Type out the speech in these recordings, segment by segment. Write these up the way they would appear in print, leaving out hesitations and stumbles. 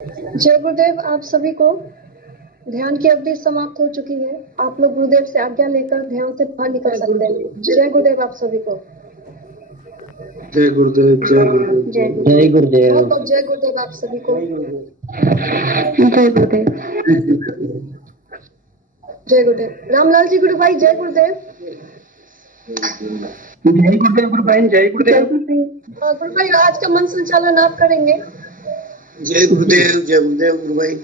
जय गुरुदेव। आप सभी को ध्यान की अवधि समाप्त हो चुकी है। आप लोग गुरुदेव से आज्ञा लेकर ध्यान से बाहर निकल सकते हैं। जय गुरुदेव आप सभी को। जय गुरुदेव, जय गुरुदेव, जय जय गुरुदेव। गुरुदेव। बहुत बहुत जय गुरुदेव आप सभी को। जय गुरुदेव। जय गुरुदेव। रामलाल जी गुरु भाई जय गुरुदेव। जय गुरुदेव गुरु बहन, जय गुरुदेव। गुरु भाई आज का मन संचालन आप करेंगे। जय गुरुदेव, जय गुरुदेव गुरु भाई।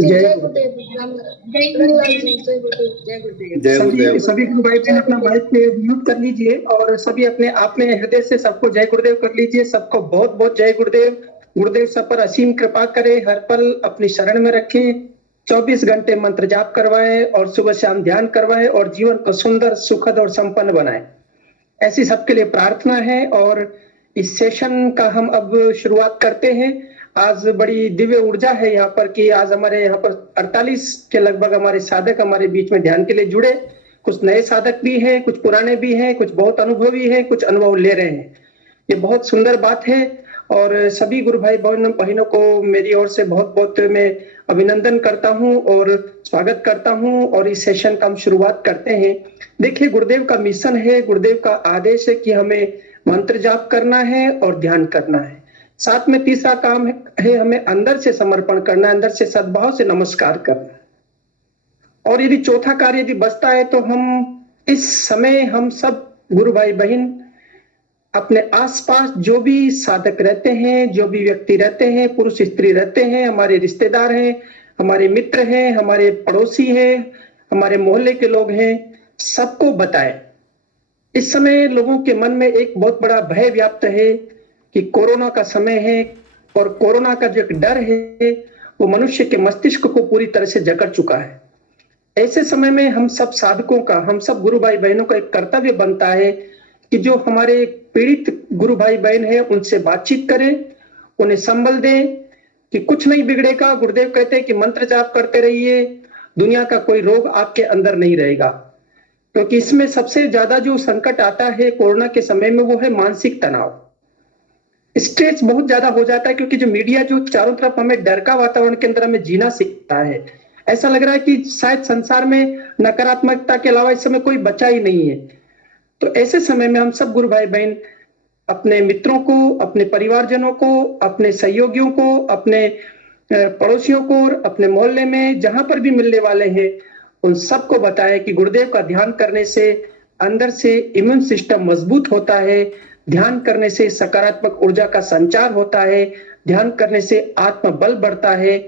जय गुरुदेव। रामलाल जी जय गुरुदेव। जय गुरुदेव। जय गुरुदेव। सभी गुरु भाई बहन अपना माइक म्यूट कर लीजिए और सभी अपने आप में हृदय से सबको जय गुरुदेव कर लीजिए। सबको बहुत बहुत जय गुरुदेव। गुरुदेव सब पर असीम कृपा करे, हर पल अपनी शरण में रखें, 24 घंटे मंत्र जाप करवाएं और सुबह शाम ध्यान करवाएं और जीवन को सुंदर, सुखद और संपन्न बनाएं। ऐसी सबके लिए प्रार्थना है। और इस सेशन का हम अब शुरुआत करते हैं। आज बड़ी दिव्य ऊर्जा है यहाँ पर कि आज हमारे यहाँ पर 48 के लगभग हमारे साधक हमारे बीच में ध्यान के लिए जुड़े। कुछ नए साधक भी हैं, कुछ पुराने भी हैं, कुछ बहुत अनुभवी हैं, कुछ अनुभव ले रहे हैं। ये बहुत सुंदर बात है। और सभी गुरु भाई बहनों को मेरी ओर से बहुत बहुत मैं अभिनंदन करता हूं और स्वागत करता हूं। और इस सेशन का हम शुरुआत करते हैं। देखिए, गुरुदेव का मिशन है, गुरुदेव का आदेश है कि हमें मंत्र जाप करना है और ध्यान करना है। साथ में तीसरा काम है हमें अंदर से समर्पण करना है, अंदर से सद्भाव से नमस्कार करना है। और यदि चौथा कार्य यदि बचता है तो हम इस समय हम सब गुरु भाई बहन अपने आसपास जो भी साधक रहते हैं, जो भी व्यक्ति रहते हैं, पुरुष स्त्री रहते हैं, हमारे रिश्तेदार हैं, हमारे मित्र हैं, हमारे पड़ोसी हैं, हमारे मोहल्ले के लोग हैं, सबको बताएं। इस समय लोगों के मन में एक बहुत बड़ा भय व्याप्त है कि कोरोना का समय है और कोरोना का जो एक डर है वो मनुष्य के मस्तिष्क को पूरी तरह से जकड़ चुका है। ऐसे समय में हम सब साधकों का, हम सब गुरु भाई बहनों का एक कर्तव्य बनता है कि जो हमारे पीड़ित गुरु भाई बहन है उनसे बातचीत करें, उन्हें संबल दें कि कुछ नहीं बिगड़ेगा। गुरुदेव कहते हैं कि मंत्र जाप करते रहिए, दुनिया का कोई रोग आपके अंदर नहीं रहेगा। क्योंकि इसमें सबसे ज्यादा जो संकट आता है कोरोना के समय में वो है मानसिक तनाव। स्ट्रेस बहुत ज्यादा हो जाता है क्योंकि जो मीडिया जो चारों तरफ हमें डर का वातावरण के अंदर हमें जीना सिखाता है। ऐसा लग रहा है कि शायद संसार में नकारात्मकता के अलावा इस समय कोई बचा ही नहीं है। तो ऐसे समय में हम सब गुरु भाई बहन अपने मित्रों को, अपने परिवारजनों को, अपने सहयोगियों को, अपने पड़ोसियों को और अपने मोहल्ले में जहां पर भी मिलने वाले हैं उन सबको बताएं कि गुरुदेव का ध्यान करने से अंदर से इम्यून सिस्टम मजबूत होता है, ध्यान करने से सकारात्मक ऊर्जा का संचार होता है, ध्यान करने से आत्मबल बढ़ता है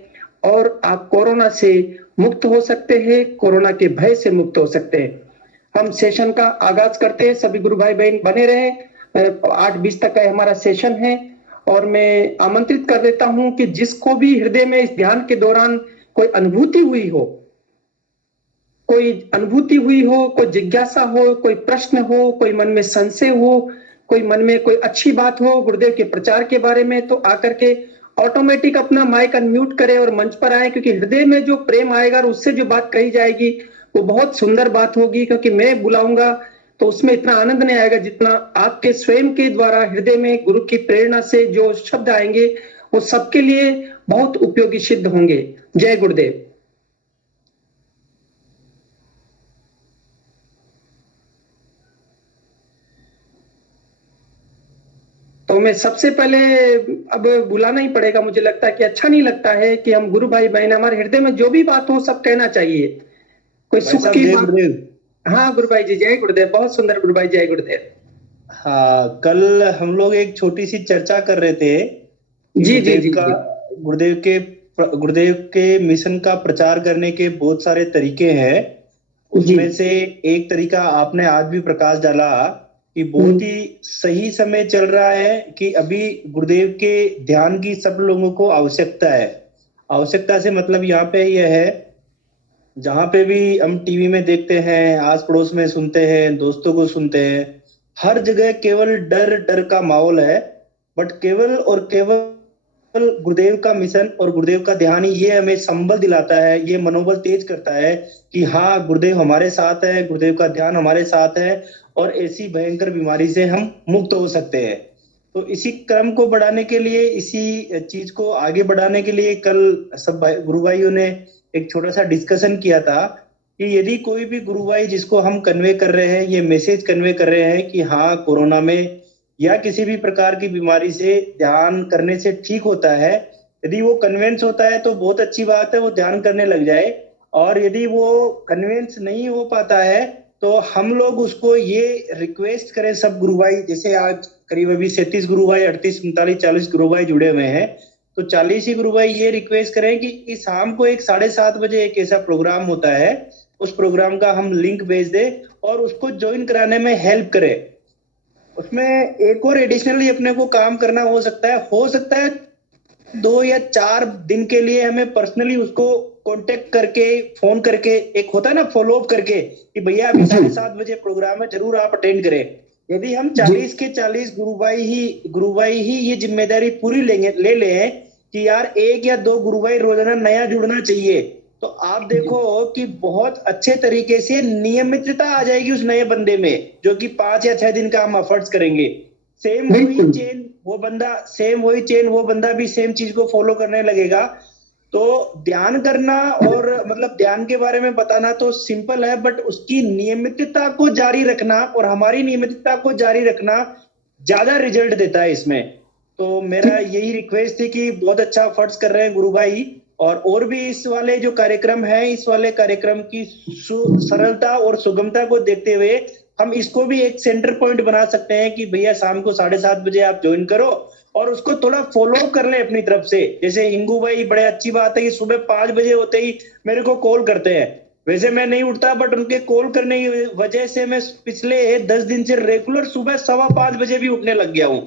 और आप कोरोना से मुक्त हो सकते हैं, कोरोना के भय से मुक्त हो सकते हैं। हम सेशन का आगाज करते हैं। सभी गुरु भाई बहन बने रहे। 8:20 तक का हमारा सेशन है और मैं आमंत्रित कर देता हूं कि जिसको भी हृदय में इस ध्यान के दौरान कोई अनुभूति हुई हो, कोई जिज्ञासा हो, कोई प्रश्न हो, कोई मन में संशय हो, कोई मन में कोई अच्छी बात हो गुरुदेव के प्रचार के बारे में, तो आकर के ऑटोमेटिक अपना माइक अनम्यूट करे और मंच पर आए। क्योंकि हृदय में जो प्रेम आएगा और उससे जो बात कही जाएगी वो बहुत सुंदर बात होगी। क्योंकि मैं बुलाऊंगा तो उसमें इतना आनंद नहीं आएगा जितना आपके स्वयं के द्वारा हृदय में गुरु की प्रेरणा से जो शब्द आएंगे वो सबके लिए बहुत उपयोगी सिद्ध होंगे। जय गुरुदेव। तो मैं सबसे पहले अब बुलाना ही पड़ेगा। मुझे लगता है कि अच्छा नहीं लगता है कि हम गुरु भाई बहन हमारे हृदय में जो भी बात हो सब कहना चाहिए। कोई सुख की बात। हाँ गुरु भाई जी जय गुरुदेव। बहुत सुंदर गुरु भाई, जय गुरुदेव। हाँ, कल हम लोग एक छोटी सी चर्चा कर रहे थे जी जी जी का गुरुदेव के मिशन का प्रचार करने के बहुत सारे तरीके हैं। उसमें से एक तरीका आपने आज भी प्रकाश डाला कि बहुत ही सही समय चल रहा है कि अभी गुरुदेव के ध्यान की सब लोगों को आवश्यकता है। आवश्यकता से मतलब यहाँ पे यह है, जहां पे भी हम टीवी में देखते हैं, आस पड़ोस में सुनते हैं, दोस्तों को सुनते हैं, हर जगह केवल डर डर का माहौल है। बट केवल और केवल गुरुदेव का मिशन और गुरुदेव का ध्यान ही ये हमें संबल दिलाता है, ये मनोबल तेज करता है कि हाँ गुरुदेव हमारे साथ है, गुरुदेव का ध्यान हमारे साथ है और ऐसी भयंकर बीमारी से हम मुक्त हो सकते हैं। तो इसी क्रम को बढ़ाने के लिए, इसी चीज को आगे बढ़ाने के लिए कल सब गुरु भाइयों ने एक छोटा सा डिस्कशन किया था कि यदि कोई भी गुरु भाई जिसको हम कन्वे कर रहे हैं, ये मैसेज कन्वे कर रहे हैं कि हाँ कोरोना में या किसी भी प्रकार की बीमारी से ध्यान करने से ठीक होता है, यदि वो कन्विंस होता है तो बहुत अच्छी बात है, वो ध्यान करने लग जाए। और यदि वो कन्विंस नहीं हो पाता है तो हम लोग उसको ये रिक्वेस्ट करें, सब गुरु भाई, जैसे आज करीब अभी 37 गुरु भाई, 38, 39, 40 गुरु भाई जुड़े हुए हैं, तो 40 ही गुरु भाई ये रिक्वेस्ट करें कि इस शाम को 7:30 बजे एक ऐसा प्रोग्राम होता है, उस प्रोग्राम का हम लिंक भेज दें और उसको ज्वाइन कराने में हेल्प करें। उसमें एक और एडिशनली अपने को काम करना हो सकता है 2 या 4 दिन के लिए हमें पर्सनली उसको कांटेक्ट करके, फोन करके, एक होता है ना फॉलो अप करके कि भैया अभी 7:30 बजे प्रोग्राम है, जरूर आप अटेंड करें। यदि हम 40 के 40 गुरु भाई ही ये जिम्मेदारी पूरी ले लें कि यार 1 या 2 गुरु भाई रोजाना नया जुड़ना चाहिए, तो आप देखो कि बहुत अच्छे तरीके से नियमितता आ जाएगी उस नए बंदे में, जो कि 5 या 6 दिन का हम एफर्ट्स करेंगे। सेम वही चेन वो बंदा भी सेम चीज को फॉलो करने लगेगा। तो ध्यान करना और मतलब ध्यान के बारे में बताना तो सिंपल है, बट उसकी नियमितता को जारी रखना और हमारी नियमितता को जारी रखना ज्यादा रिजल्ट देता है इसमें। तो मेरा यही रिक्वेस्ट थी कि बहुत अच्छा एफर्ट्स कर रहे हैं गुरु भाई, और भी इस वाले जो कार्यक्रम है, इस वाले कार्यक्रम की सरलता और सुगमता को देखते हुए हम इसको भी एक सेंटर पॉइंट बना सकते हैं कि भैया शाम को 7:30 बजे आप ज्वाइन करो और उसको थोड़ा फॉलो कर ले अपनी तरफ से। जैसे इंगू भाई, बड़े अच्छी बात है कि सुबह 5 बजे होते ही मेरे को कॉल करते हैं। वैसे मैं नहीं उठता, बट उनके कॉल करने की वजह से मैं पिछले 10 दिन से रेगुलर सुबह 5:15 बजे भी उठने लग गया हूँ।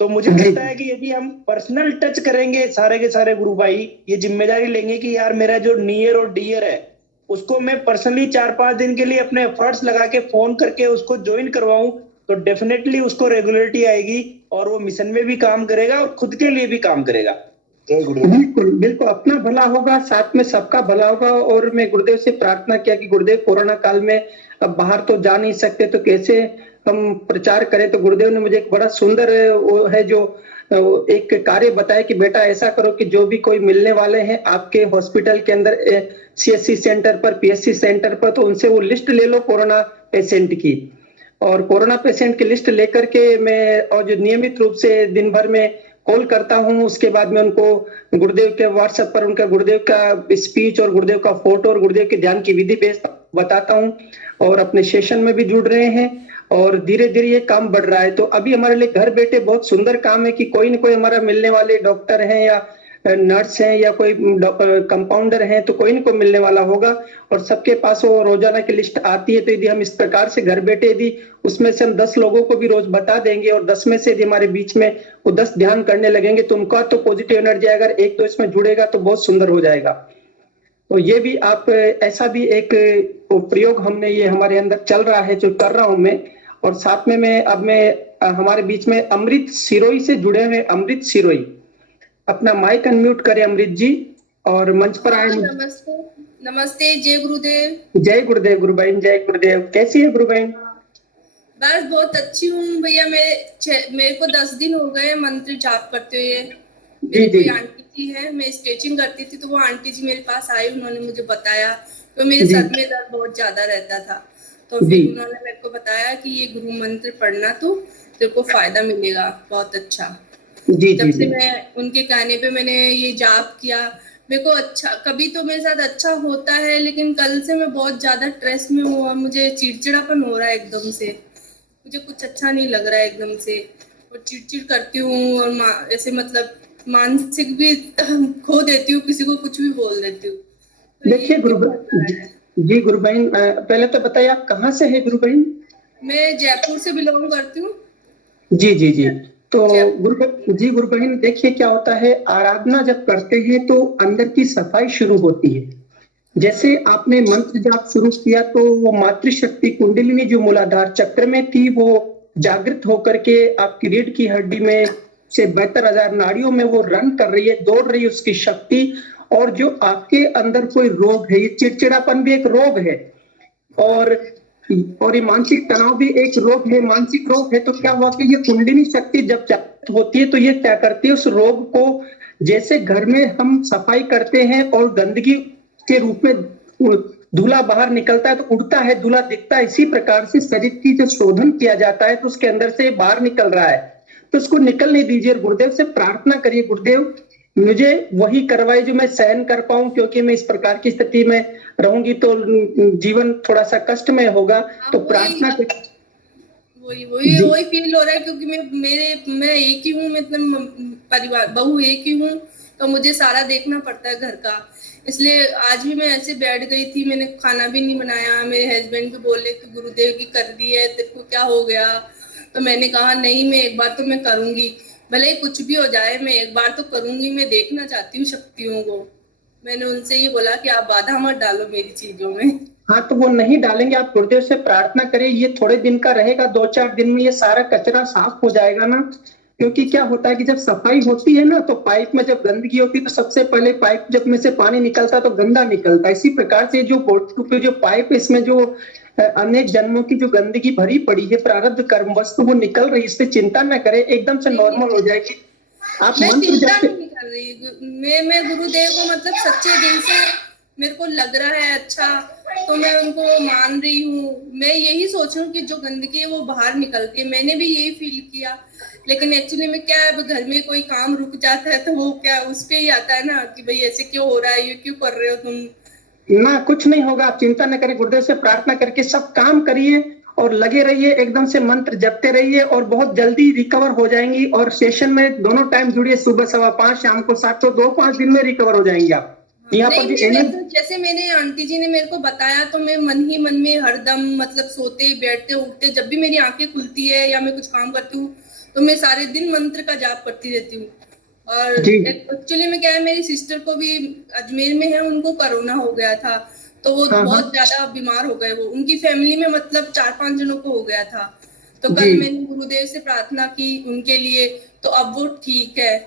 तो मुझे लगता है कि यदि हम पर्सनल टच करेंगे, सारे के सारे गुरु भाई ये जिम्मेदारी लेंगे कि यार मेरा जो नियर और डियर है उसको मैं पर्सनली 4-5 दिन के लिए अपने एफर्ट्स लगा के फोन करके उसको ज्वाइन करवाऊं, तो डेफिनेटली उसको रेगुलरिटी आएगी और वो मिशन में भी काम करेगा और खुद के लिए भी काम करेगा। जय गुरुदेव। बिल्कुल बिल्कुल, अपना भला होगा, साथ में सबका भला होगा। और मैं गुरुदेव से प्रार्थना किया कि गुरुदेव कोरोना काल में अब बाहर तो जा नहीं सकते, तो कैसे हम प्रचार करें। तो गुरुदेव ने मुझे एक बड़ा सुंदर वो है जो एक कार्य बताया कि बेटा ऐसा करो कि जो भी कोई मिलने वाले हैं आपके हॉस्पिटल के अंदर, CSC सेंटर पर, PSC सेंटर पर, तो उनसे वो लिस्ट ले लो कोरोना पेशेंट की। और कोरोना पेशेंट की लिस्ट लेकर के मैं, और जो नियमित रूप से दिन भर में कॉल करता हूँ, उसके बाद में उनको गुरुदेव के व्हाट्सएप पर उनका गुरुदेव का स्पीच और गुरुदेव का फोटो और गुरुदेव के ध्यान की विधि बताता हूँ, और अपने सेशन में भी जुड़ रहे हैं और धीरे धीरे ये काम बढ़ रहा है। तो अभी हमारे लिए घर बैठे बहुत सुंदर काम है कि कोई न कोई हमारा मिलने वाले डॉक्टर हैं या नर्स हैं या कोई कंपाउंडर हैं, तो कोई न कोई मिलने वाला होगा और सबके पास वो रोजाना की लिस्ट आती है। तो यदि हम इस प्रकार से घर बैठे यदि उसमें से हम 10 लोगों को भी रोज बता देंगे और 10 में से यदि हमारे बीच में वो 10 ध्यान करने लगेंगे, तो उनका तो पॉजिटिव एनर्जी अगर एक तो इसमें जुड़ेगा तो बहुत सुंदर हो जाएगा। तो ये भी आप ऐसा भी एक प्रयोग हमने ये हमारे अंदर चल रहा है जो कर रहा हूं मैं। और साथ में मैं हमारे बीच में अमृत सिरोही से जुड़े हुए, अमृत सिरोही, अपना माइक अनम्यूट करें अमृत जी और मंच पर आए। नमस्ते। नमस्ते, जय गुरुदेव। जय गुरुदेव गुरु बहन, जय गुरुदेव। कैसी है गुरु बहन? बस बहुत अच्छी हूँ भैया। मेरे को 10 दिन हो गए मंत्र जाप करते हुए। मेरी कोई आंटी जी है, मैं स्टिचिंग करती थी, तो वो आंटी जी मेरे पास आई, उन्होंने मुझे बताया। तो मेरे सर में दर्द बहुत ज्यादा रहता था, तो फिर उन्होंने मेरे को बताया कि ये गुरु मंत्र पढ़ना, तो तेरे को फायदा मिलेगा बहुत अच्छा। जब से मैं उनके कहने पे मैंने ये जाप किया, मेरे को अच्छा, कभी तो मेरे साथ अच्छा होता है, लेकिन कल से मैं बहुत ज्यादा स्ट्रेस में हूँ। मुझे चिड़चिड़ापन हो रहा है एकदम से, मुझे कुछ अच्छा नहीं लग रहा है एकदम से, और चिड़चिड़ करती हूँ और ऐसे मतलब मानसिक भी खो देती हूँ, किसी को कुछ भी बोल देती हूँ। तो देखिए जी गुरु बहन, पहले तो बताइए आप कहाँ से है गुरु बहन? मैं जयपुर से बिलोंग करती हूँ। जी जी जी। तो गुरु बहन देखिए क्या होता है, आराधना जब करते हैं तो अंदर की सफाई शुरू होती है। जैसे आपने मंत्र जाप शुरू किया तो वो मातृशक्ति कुंडलिनी जो मूलाधार चक्र में थी वो जागृत होकर के आपकी रीढ़ की हड्डी में से 72,000 नाड़ियों में वो रन कर रही है, दौड़ रही है उसकी शक्ति। और जो आपके अंदर कोई रोग है, ये चिड़चिड़ापन भी एक रोग है, और ये मानसिक तनाव भी एक रोग है, मानसिक रोग है। तो क्या हुआ कि ये कुंडलिनी शक्ति जब होती है तो ये क्या करती है, उस रोग को, जैसे घर में हम सफाई करते हैं और गंदगी के रूप में धूला बाहर निकलता है तो उड़ता है, धूला दिखता है, इसी प्रकार से शरीर की जो शोधन किया जाता है तो उसके अंदर से बाहर निकल रहा है, तो उसको निकलने दीजिए। गुरुदेव से प्रार्थना करिए, गुरुदेव मुझे वही करवाए जो मैं सहन कर पाऊं, क्योंकि मैं इस प्रकार की स्थिति में रहूंगी तो जीवन थोड़ा सा कष्टमय होगा। तो प्रार्थना वही फील हो रहा है, क्योंकि मैं एक ही हूँ, मतलब परिवार बहू एक ही हूँ, तो मुझे सारा देखना पड़ता है घर का। इसलिए आज भी मैं ऐसे बैठ गई थी, मैंने खाना भी नहीं बनाया। मेरे हस्बैंड भी बोले कि गुरुदेव की कर दी है, तेरे को क्या हो गया? तो मैंने कहा नहीं, मैं एक बार तो मैं करूंगी, भले ही कुछ भी हो जाए, मैं एक बार तो करूंगी, मैं देखना चाहती हूँ शक्तियों को। मैंने उनसे ये बोला कि आप बाधा मत डालो मेरी चीजों में। हाँ, तो वो नहीं डालेंगे। आप गुरुदेव से प्रार्थना करें, ये थोड़े दिन का रहेगा, 2-4 दिन में ये सारा कचरा साफ हो जाएगा ना। क्योंकि क्या होता है कि जब सफाई होती है ना, तो पाइप में जब गंदगी होती है तो सबसे पहले पाइप जब में से पानी निकलता है तो गंदा निकलता है। इसी प्रकार से जो बोतल पे जो पाइप, इसमें जो अनेक जन्मों की जो गंदगी भरी पड़ी है, प्रारब्ध कर्म वस्तु, वो निकल रही है। इस पे चिंता न करें, एकदम से नॉर्मल हो जाएगी। आप मैं मंत्र चिंता जब नहीं कर रही, मैं गुरुदेव को मतलब सच्चे दिल से मेरे को लग रहा है अच्छा, तो मैं उनको मान रही हूँ। मैं यही सोच रही हूँ कि जो गंदगी है वो बाहर निकलती है। मैंने भी यही फील किया, लेकिन एक्चुअली में क्या है, घर में कोई काम रुक जाता है तो वो क्या उस पे ही आता है ना कि भाई ऐसे क्यों हो रहा है, ये क्यों कर रहे हो तुम। ना, कुछ नहीं होगा, आप चिंता न करें। गुरुदेव से प्रार्थना करके सब काम करिए और लगे रहिए, एकदम से मंत्र जपते रहिए और बहुत जल्दी रिकवर हो जाएंगी। और सेशन में दोनों टाइम जुड़िए, सुबह 5:15 शाम को 7, तो 2-5 दिन में रिकवर हो जाएंगे आप। यहाँ पर नहीं, जैसे मेरे आंटी जी ने मेरे को बताया, तो मैं मन ही मन में हरदम मतलब सोते बैठते उठते जब भी मेरी आंखें खुलती है या मैं कुछ काम करती हूँ तो मैं सारे दिन मंत्र का जाप करती रहती हूँ। और एक्चुअली में क्या है, मेरी सिस्टर को भी अजमेर में है, उनको कोरोना हो गया था, तो वो बहुत ज्यादा बीमार हो गए। वो उनकी फैमिली में मतलब 4-5 जनों को हो गया था। तो कल मैंने गुरुदेव से प्रार्थना की उनके लिए, तो अब वो ठीक है।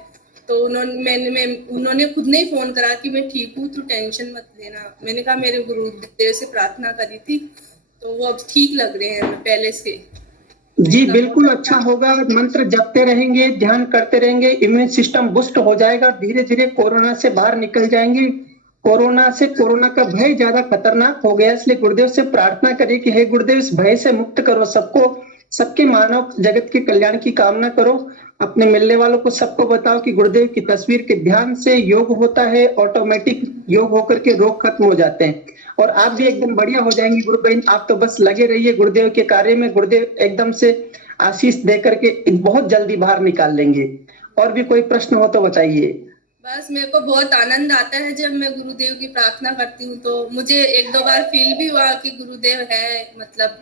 तो उन्होंने खुद ने ही फोन करा कि मैं ठीक हूँ, तू टेंशन मत लेना। मैंने कहा मेरे गुरुदेव से प्रार्थना करी थी, तो वो अब ठीक लग रहे हैं पहले से। जी बिल्कुल, अच्छा होगा। मंत्र जपते रहेंगे, ध्यान करते रहेंगे, इम्यून सिस्टम बूस्ट हो जाएगा, धीरे धीरे कोरोना से बाहर निकल जाएंगे। कोरोना का भय ज्यादा खतरनाक हो गया, इसलिए गुरुदेव से प्रार्थना करिए कि हे गुरुदेव, इस भय से मुक्त करो सबको, सबके मानव जगत के कल्याण की कामना करो। अपने मिलने वालों को सबको बताओ कि गुरुदेव की तस्वीर के ध्यान से योग होता है, ऑटोमेटिक योग होकर के रोग खत्म हो जाते हैं और आप भी एकदम बढ़िया हो जाएंगी। गुरु बहन, आप तो बस लगे रहिए गुरुदेव के कार्य में, गुरुदेव एकदम से आशीष दे करके बहुत जल्दी बाहर निकाल लेंगे। और भी कोई प्रश्न हो तो बताइए। बस मेरे को बहुत आनंद आता है जब मैं गुरुदेव की प्रार्थना करती हूँ, तो मुझे 1-2 बार फील भी हुआ कि गुरुदेव है, मतलब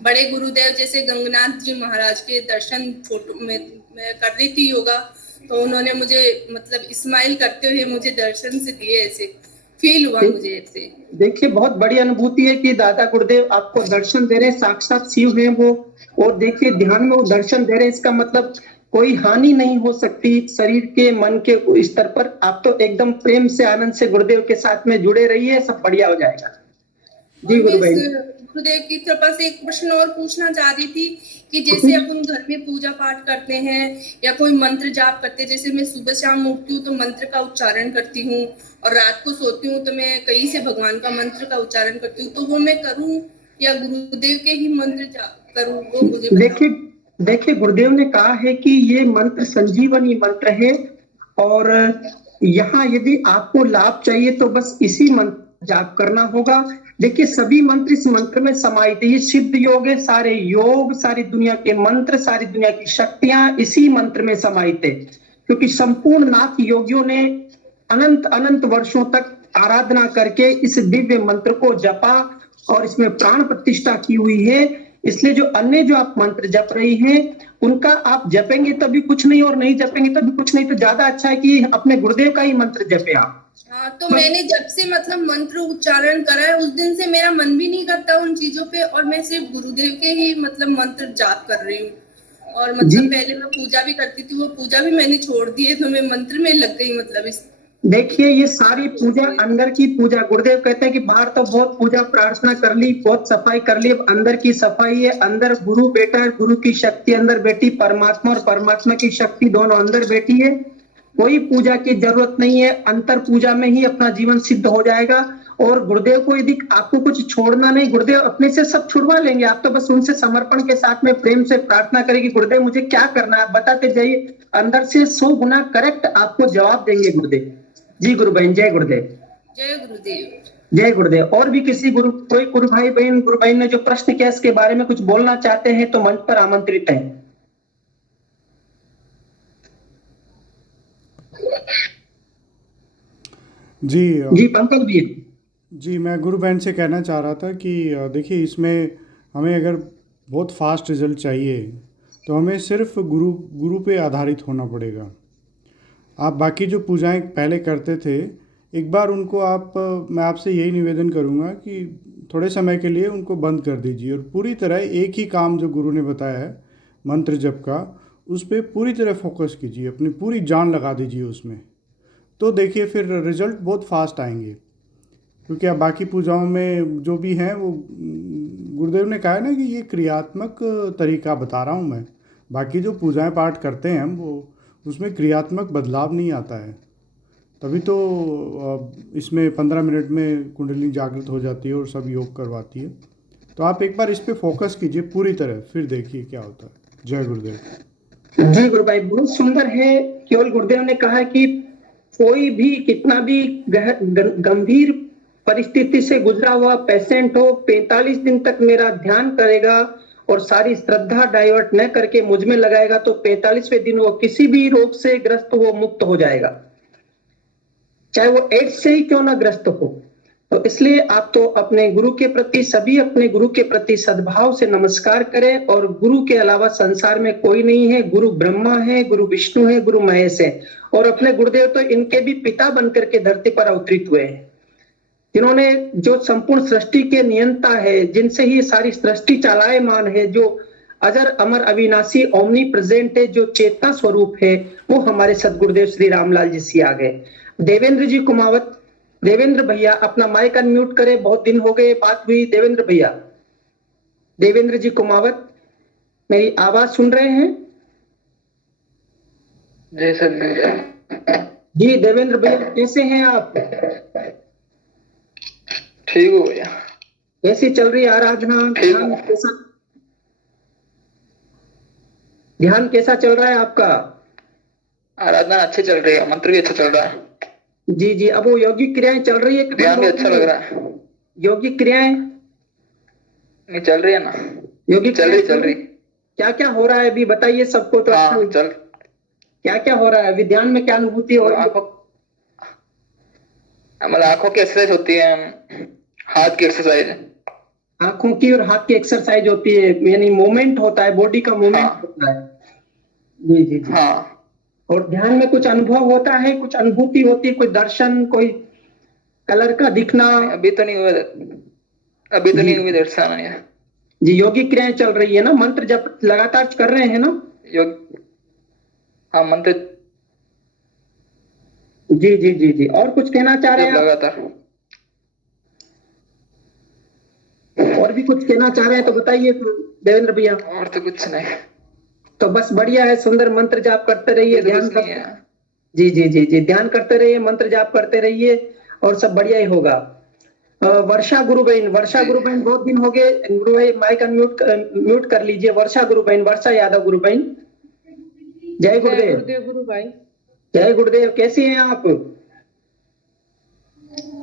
बड़े गुरुदेव जैसे गंगनाथ जी महाराज के दर्शन फोटो में मैं कर रही थी योगा, तो उन्होंने मुझे मतलब स्माइल करते हुए मुझे दर्शन से दिए, ऐसे फील हुआ मुझे ऐसे। देखिए, बहुत बड़ी अनुभूति है कि दादा गुरुदेव आपको दर्शन दे रहे हैं, साक्षात शिव हैं वो। और देखिए, ध्यान में वो दर्शन दे रहे हैं, इसका मतलब कोई हानि नहीं हो सकती शरीर के मन के स्तर पर। आप तो एकदम प्रेम से आनंद से गुरुदेव के साथ में जुड़े रहिए, सब बढ़िया हो जाएगा। जी गुरुदेव की कृपा से एक प्रश्न और पूछना चाह रही थी कि जैसे अपन घर में पूजा पाठ करते हैं या कोई मंत्र जाप करते हैं, जैसे मैं सुबह शाम उठती हूँ तो मंत्र का उच्चारण करती हूँ और रात को सोती हूँ तो मैं कहीं से भगवान का मंत्र का उच्चारण करती हूँ, तो वो मैं करूँ या गुरुदेव के ही मंत्र जाप करूँ, वो मुझे देखिए, गुरुदेव ने कहा है कि ये मंत्र संजीवनी मंत्र है और यहाँ यदि आपको लाभ चाहिए तो बस इसी मंत्र जाप करना होगा। देखिए, सभी मंत्र इस मंत्र में समाहित है। ये सिद्ध योग है, सारे योग, सारी दुनिया के मंत्र, सारी दुनिया की शक्तियां इसी मंत्र में समाहित है। क्योंकि संपूर्ण नाथ योगियों ने अनंत अनंत वर्षों तक आराधना करके इस दिव्य मंत्र को जपा और इसमें प्राण प्रतिष्ठा की हुई है। इसलिए जो अन्य जो आप मंत्र जप रही हैं उनका आप जपेंगे तभी कुछ नहीं और नहीं जपेंगे तभी कुछ नहीं, तो ज्यादा अच्छा है कि अपने गुरुदेव का ही मंत्र जपे आप। हाँ, तो मैंने जब से मतलब मंत्र उच्चारण करा है उस दिन से मेरा मन भी नहीं करता उन चीजों पे और मैं सिर्फ गुरुदेव के ही मतलब मंत्र जाप कर रही हूँ। और मतलब पहले मैं पूजा भी करती थी, वो पूजा भी मैंने छोड़ दी है, तो मैं मंत्र में लग गई मतलब इस देखिए ये सारी पूजा अंदर की पूजा, गुरुदेव कहते हैं कि बाहर तो बहुत पूजा प्रार्थना कर ली, बहुत सफाई कर ली, अब अंदर की सफाई है। अंदर गुरु बेटा है, गुरु की शक्ति अंदर बैठी, परमात्मा और परमात्मा की शक्ति दोनों अंदर बैठी है। कोई पूजा की जरूरत नहीं है, अंतर पूजा में ही अपना जीवन सिद्ध हो जाएगा। और गुरुदेव को यदि आपको कुछ छोड़ना नहीं, गुरुदेव अपने से सब छुड़वा लेंगे। आप तो बस उनसे समर्पण के साथ में प्रेम से प्रार्थना करेंगे, गुरुदेव मुझे क्या करना है, बताते जाइए। अंदर से 100 गुना करेक्ट आपको जवाब देंगे गुरुदेव। जी गुरु बहन, जय गुरुदेव। जय गुरुदेव। जय गुरुदेव। और भी किसी कोई गुरु बहन ने जो प्रश्न किया इसके बारे में कुछ बोलना चाहते हैं तो मंच पर आमंत्रित हैं। जी पंकज भी। जी मैं गुरु बहन से कहना चाह रहा था कि देखिए इसमें हमें अगर बहुत फास्ट रिजल्ट चाहिए तो हमें सिर्फ गुरु पे आधारित होना पड़ेगा। आप बाकी जो पूजाएं पहले करते थे, एक बार उनको मैं आपसे यही निवेदन करूंगा कि थोड़े समय के लिए उनको बंद कर दीजिए और पूरी तरह एक ही काम जो गुरु ने बताया है मंत्र जप का, उस पर पूरी तरह फोकस कीजिए, अपनी पूरी जान लगा दीजिए उसमें। तो देखिए फिर रिजल्ट बहुत फास्ट आएंगे। क्योंकि अब बाकी पूजाओं में जो भी हैं वो गुरुदेव ने कहा है ना कि ये क्रियात्मक तरीका बता रहा हूँ मैं। बाकी जो पूजाएं पाठ करते हैं हम वो उसमें क्रियात्मक बदलाव नहीं आता है, तभी तो इसमें 15 मिनट में कुंडली जागृत हो जाती है और सब योग करवाती है। तो आप एक बार इस पे फोकस कीजिए पूरी तरह, फिर देखिए क्या होता है। जय गुरुदेव। जी गुरु भाई बहुत सुंदर है। केवल गुरुदेव ने कहा कि कोई भी कितना भी गंभीर परिस्थिति से गुजरा हुआ पेशेंट हो, 45 दिन तक मेरा ध्यान करेगा और सारी श्रद्धा डाइवर्ट न करके मुझ में लगाएगा तो 45वें दिन वो किसी भी रोग से ग्रस्त हो मुक्त हो जाएगा, चाहे वो एड्स से ही क्यों ना ग्रस्त हो। तो इसलिए आप तो अपने गुरु के प्रति, सभी अपने गुरु के प्रति सद्भाव से नमस्कार करें। और गुरु के अलावा संसार में कोई नहीं है। गुरु ब्रह्मा है, गुरु विष्णु है, गुरु महेश है। और अपने गुरुदेव तो इनके भी पिता बनकर के धरती पर अवतरित हुए हैं, जिन्होंने जो संपूर्ण सृष्टि के नियंता है, जिनसे ही सारी सृष्टि चालायमान है, जो अजर अमर अविनाशी ओमनी प्रेजेंट है, जो चेतना स्वरूप है, वो हमारे सदगुरुदेव श्री रामलाल जी से आ गए। देवेंद्र जी कुमावत, देवेंद्र भैया अपना माइक अनम्यूट करें, बहुत दिन हो गए बात हुई। देवेंद्र भैया, देवेंद्र जी कुमावत मेरी आवाज सुन रहे हैं? जय सर जी देवेंद्र भैया कैसे हैं आप? ठीक हो भैया। कैसी चल रही आराधना? ध्यान कैसा चल रहा है आपका? आराधना अच्छी चल रही है, मंत्र भी अच्छा चल रहा है। जी जी। अब वो योगिक क्रियाएं चल रही है, ध्यान भी अच्छा लग रहा है। योगिक क्रियाएं नहीं चल रही है ना? योगिक चल रही। क्या क्या हो रहा है अभी बताइए सबको तो। हाँ चल। क्या क्या हो रहा है अभी? ध्यान में क्या अनुभूति हो रही है? हमारे आंखों की एक्सरसाइज होती है, हाथ की एक्सरसाइज। आंखों की और हाथ की एक्सरसाइज होती है, यानी मूवमेंट होता है, बॉडी का मूवमेंट होता है। जी जी जी। हाँ। और ध्यान में कुछ अनुभव होता है, कुछ अनुभूति होती है, कोई दर्शन, कोई कलर का दिखना? अभी तो नहीं हुआ, अभी तो नहीं हुई दर्शन। जी योगिक क्रियाएं चल रही है ना, मंत्र जप लगातार कर रहे हैं ना? हाँ मंत्र। जी जी जी जी। और कुछ कहना चाह रहे हैं लगातार? और भी कुछ कहना चाह रहे हैं तो बताइए देवेंद्र भैया। और तो कुछ नहीं, तो बस बढ़िया है, सुंदर मंत्र जाप करते रहिए, ध्यान करते। जी जी जी जी, ध्यान करते रहिए, मंत्र जाप करते रहिए और सब बढ़िया ही होगा। वर्षा गुरु बहन, बहुत दिन हो गए। गुरु भाई माइक म्यूट कर लीजिए। वर्षा गुरु बहन, वर्षा यादव गुरु बहन। जय गुरुदेव। गुरु भाई। जय गुरुदेव। कैसी हैं आप?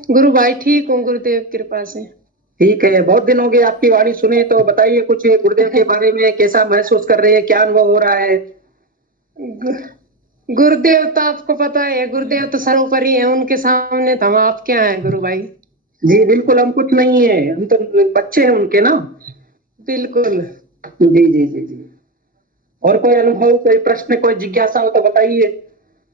गुरु भाई ठीक हूँ, गुरुदेव कृपा से। ठीक है, बहुत दिन हो गए आपकी वाणी सुने, तो बताइए कुछ गुरुदेव के बारे में, कैसा महसूस कर रहे हैं, क्या अनुभव हो रहा है? गुरुदेव तो आपको पता है, गुरुदेव तो सर्वोपरि है, उनके सामने तो हम आप क्या है गुरु भाई। जी बिल्कुल, हम कुछ नहीं है, हम तो बच्चे हैं उनके ना। बिल्कुल। जी जी जी जी। और कोई अनुभव, कोई प्रश्न, कोई जिज्ञासा हो तो बताइए।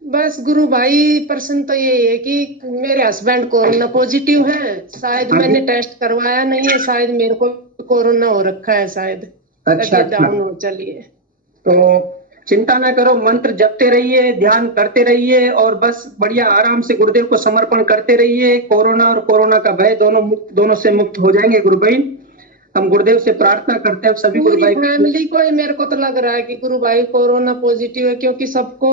बस गुरु भाई प्रश्न तो ये है कि मेरे हस्बैंड कोरोना पॉजिटिव है, शायद मैंने टेस्ट करवाया नहीं है, शायद मेरे को कोरोना हो रखा है शायद। अच्छा डाउन हो चलिए। तो चिंता ना करो, मंत्र जपते रहिए, ध्यान करते रहिए और बस बढ़िया आराम से गुरुदेव को समर्पण करते रहिए। कोरोना और कोरोना का भय दोनों से मुक्त हो जाएंगे गुरु भाई। हम गुरुदेव से प्रार्थना करते हैं सभी गुरु पूरी भाई। फैमिली को ही मेरे को तो लग रहा है कि गुरु भाई कोरोना पॉजिटिव है, क्योंकि सबको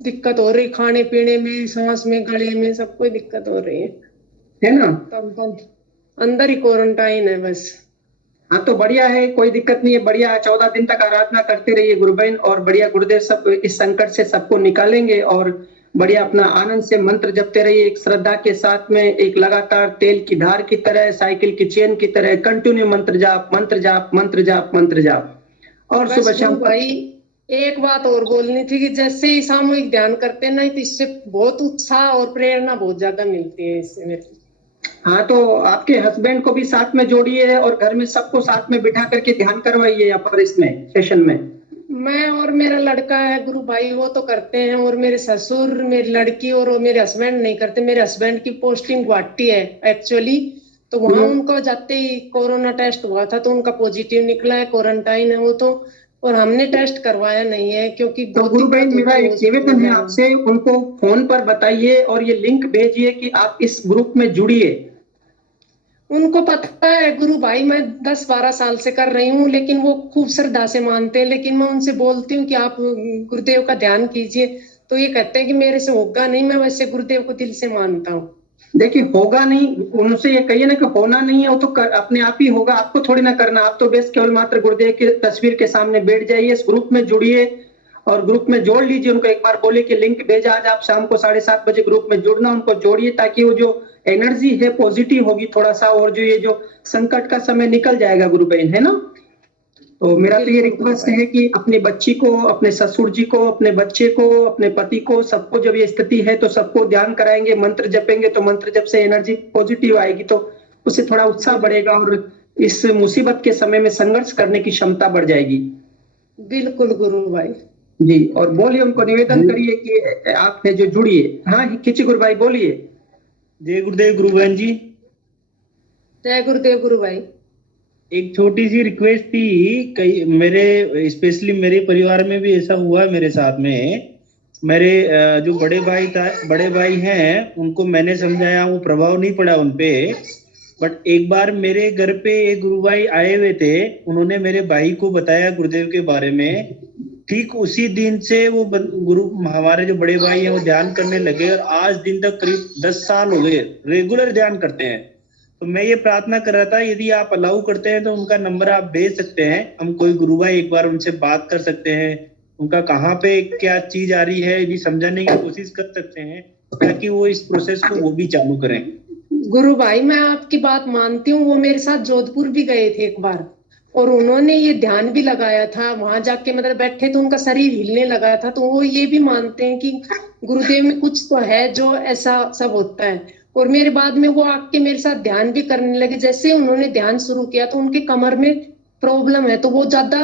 दिक्कत हो रही, खाने पीने में, सांस में, गले में, सबको दिक्कत हो रही है ना? तब अंदर ही क्वारंटाइन है बस। हाँ तो बढ़िया है, कोई दिक्कत नहीं है, बढ़िया है। 14 दिन तक आराधना करते रहिए गुरु बहन और बढ़िया गुरुदेव सब इस संकट से सबको निकालेंगे और बढ़िया अपना आनंद से मंत्र जपते रहिए, एक श्रद्धा के साथ में, एक लगातार तेल की धार की तरह, साइकिल की चेन की तरह कंटिन्यू मंत्र जाप, मंत्र जाप, मंत्र जाप, मंत्र जाप। और बस सुबह शाम गुरु भाई एक बात और बोलनी थी कि जैसे ही सामूहिक ध्यान करते हैं ना, तो इससे बहुत उत्साह और प्रेरणा बहुत ज्यादा मिलती है इससे मेरे को। हाँ तो आपके हस्बैंड को भी साथ में जोड़िए और घर में सबको साथ में बिठा करके ध्यान करवाइए यहाँ पर इसमें सेशन में। मैं और मेरा लड़का है गुरु भाई, वो तो करते हैं, और मेरे ससुर, मेरी लड़की और मेरे हस्बैंड नहीं करते। मेरे हस्बैंड की पोस्टिंग गुवाहाटी है एक्चुअली, तो वहां उनको जाते ही कोरोना टेस्ट हुआ था तो उनका पॉजिटिव निकला है, क्वारंटाइन है वो तो, और हमने टेस्ट करवाया नहीं है क्योंकि तो गुरु बहन मेरा एक निवेदन है आपसे, उनको फोन पर बताइए और ये लिंक भेजिए कि आप इस ग्रुप में जुड़िए। उनको पता है गुरु भाई मैं 10-12 साल से कर रही हूँ, लेकिन वो खूब श्रद्धा से मानते हैं। लेकिन मैं उनसे बोलती हूँ कि आप गुरुदेव का ध्यान कीजिए, तो ये कहते हैं कि मेरे से होगा नहीं, मैं वैसे गुरुदेव को दिल से मानता हूँ। देखिए होगा नहीं, उनसे ये कहिए ना कि होना नहीं है, वो तो अपने आप ही होगा, आपको थोड़ी ना करना। आप तो बेस केवल मात्र गुरुदेव की तस्वीर के सामने बैठ जाइए, इस ग्रुप में जुड़िए और ग्रुप में जोड़ लीजिए। उनको एक बार बोले कि लिंक भेजा, आज आप शाम को 7:30 बजे ग्रुप में जुड़ना, उनको जोड़िए ताकि वो जो एनर्जी है पॉजिटिव होगी थोड़ा सा, और जो ये जो संकट का समय निकल जाएगा गुरु बहन, है ना? तो मेरा तो ये रिक्वेस्ट है कि अपनी बच्ची को, अपने ससुर जी को, अपने बच्चे को, अपने पति को, सबको जब ये स्थिति है तो सबको ध्यान कराएंगे, मंत्र जपेंगे, तो मंत्र जप से एनर्जी पॉजिटिव आएगी तो उससे थोड़ा उत्साह बढ़ेगा और इस मुसीबत के समय में संघर्ष करने की क्षमता बढ़ जाएगी। बिल्कुल गुरु भाई जी, और बोलिए, उनको निवेदन करिए कि आप है जो जुड़िए। हाँ खिंची गुरु भाई बोलिए। जय गुरुदेव गुरु बहन जी। जय गुरुदेव गुरु भाई। एक छोटी सी रिक्वेस्ट थी, कई मेरे स्पेशली मेरे परिवार में भी ऐसा हुआ मेरे साथ में। मेरे जो बड़े भाई हैं उनको मैंने समझाया, वो प्रभाव नहीं पड़ा उनपे। बट एक बार मेरे घर पे एक गुरु भाई आए हुए थे, उन्होंने मेरे भाई को बताया गुरुदेव के बारे में। ठीक उसी दिन से वो गुरु हमारे जो बड़े भाई हैं वो ध्यान करने लगे और आज दिन तक करीब 10 साल हो गए रेगुलर ध्यान करते हैं। तो मैं ये प्रार्थना कर रहा था, यदि आप अलाउ करते हैं तो उनका नंबर आप भेज सकते हैं, हम कोई गुरु भाई एक बार उनसे बात कर सकते हैं, उनका कहाँ पे क्या चीज आ रही है यदि समझाने की कोशिश कर सकते हैं ताकि वो इस प्रोसेस को वो भी चालू करें। गुरु भाई मैं आपकी बात मानती हूँ, वो मेरे साथ जोधपुर भी गए थे एक बार और उन्होंने ये ध्यान भी लगाया था। वहां जाके मतलब बैठे तो उनका शरीर हिलने लगा था, तो वो ये भी मानते हैं कि गुरुदेव में कुछ तो है जो ऐसा सब होता है। और मेरे बाद में वो आके मेरे साथ ध्यान भी करने लगे। जैसे उन्होंने ध्यान शुरू किया तो उनके कमर में प्रॉब्लम है, तो वो ज्यादा